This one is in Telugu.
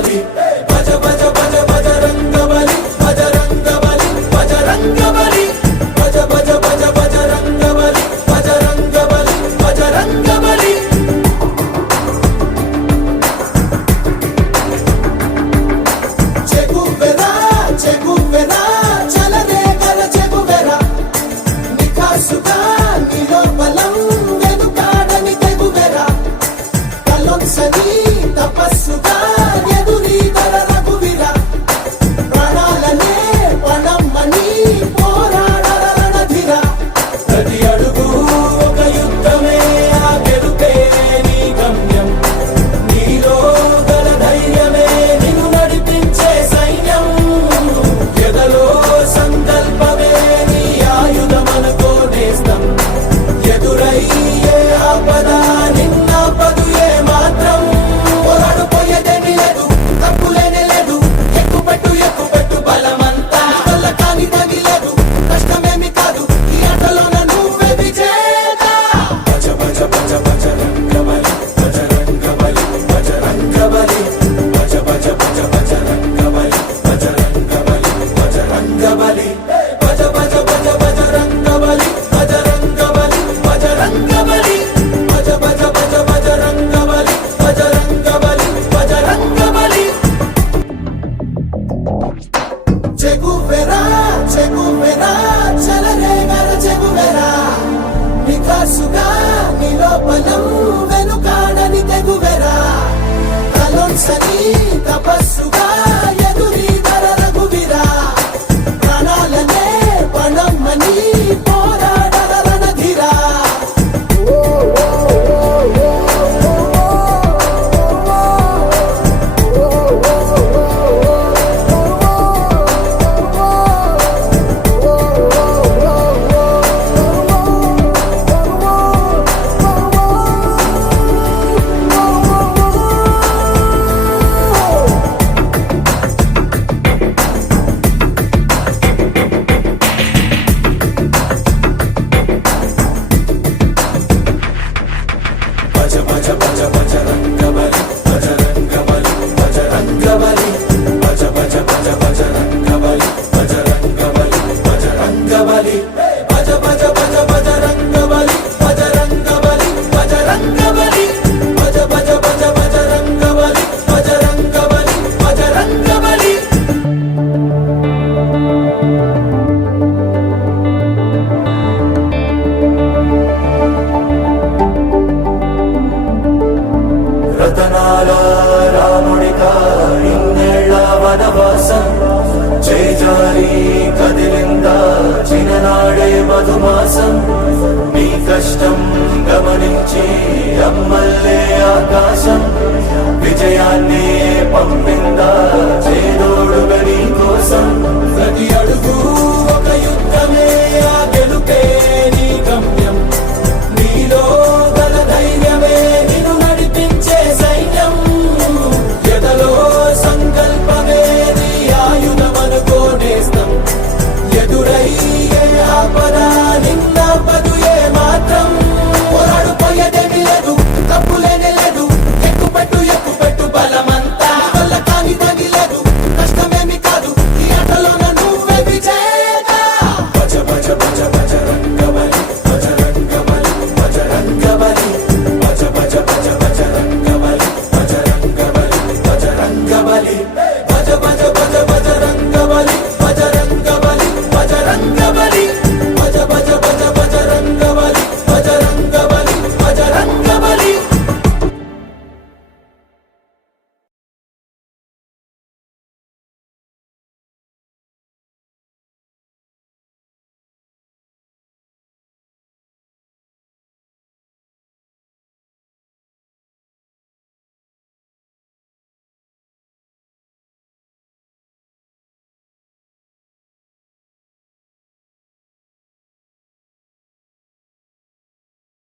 బలి భజ భజ భజ బజరంగ బలి బజరంగ బలి బజరంగ బలి భజ భజ భజ బజరంగ బలి బజరంగ బలి బజరంగ బలి చెగువెరా చెగువెరా చలనే గల చెగువెరా నిఖాసుగా నీలో బలం వెనుకాడని తెగువెరా కలొంసని తపస్సుగా ఎదురీ గల రఘువీరా ప్రాణాలనే పణమ్మని పోరాడర రణధీరా ప్రతి అడుగు ఒక యుద్ధమే ఆ గెలుపే నీ గమ్యం నీలో గల ధైర్యమే నిన్ను నడిపించే సైన్యం ఎదలో సంకల్పమే నీ ఆయుధమనుకో నేస్తం ఎదురయ్యే ఆపద నిన్నాపదు ఏ మాత్రం పోరాడు పోయేదేమీ లేదు తప్పులేనే లేదు ఎక్కుపెట్టు బలమంతా వల్ల కాని తగిలేదు కష్టమేమి కాదు ఈ ఆటలోన నువ్వే విజేత భజ భజ భజ బజరంగ బలి బజరంగ బలి బజరంగ బలి భజ భజ భజ బజరంగ బలి బజరంగ బలి బజరంగ బలి భజ భజ భజ బజరంగ బలి బజరంగ బలి బజరంగ బలి భజ భజ భజ బజరంగ బలి బజరంగ బలి బజరంగ బలి చెగువెరా చెగువెరా చలనే గల చెగువెరా నిఖాసుగా నీలో బలం వెనుకాడని తెగువెరా కలొంసని తపస్సుగా ఎదురీ గల రఘువీరా ప్రాణాలనే పణమ్మని పోరాడర రణధీరా భజ భజ భజ బజరంగ బలి బజరంగ బలి బజరంగ బలి భజ భజ భజ బజరంగ బలి బజరంగ బలి బజరంగ బలి భజ భజ భజ బజరంగ బలి బజరంగ బలి బజరంగ బలి భజ భజ భజ బజరంగ బలి బజరంగ బలి బజరంగ బలి రతనాల రాముడిగా ఇన్నేళ్ల వనవాసం చేజారి కదిలిందా చిన్ననాడే మధుమాసం నీ కష్టం గమనించి అమ్మల్లే ఆకాశం విజయాన్ని పంపిందా